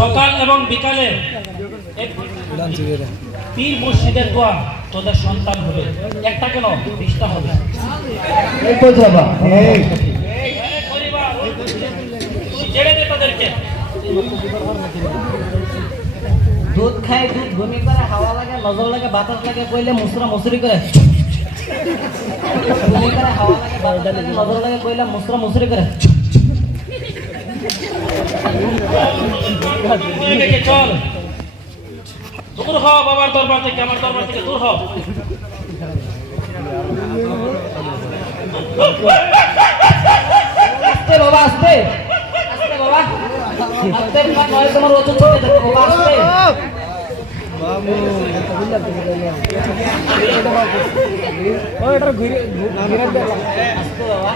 সকাল এবং বিকালে পীর মুর্শিদের দোয়া তোদের সন্তান হবে, একটা কেন 20টা হবে। দুধ খায়, দুধ বমি করে, হাওয়া লাগে, নজর লাগে, বাতাস লাগে, কইলে মুসরা মুসরি করে। বমি করে, হাওয়া লাগে, বাতাস লাগে, নজর লাগে, কইলে মুসরা মুসরি করে। চল দূর হ বাবার দরবার থেকে, আমার দরবার থেকে দূর হ। আস্তে বাবা, আস্তে আস্তে বাবা, আস্তে নয় তোমার ওজন ছুটে যাবে বাবা, আস্তে। আস্তে বাবা।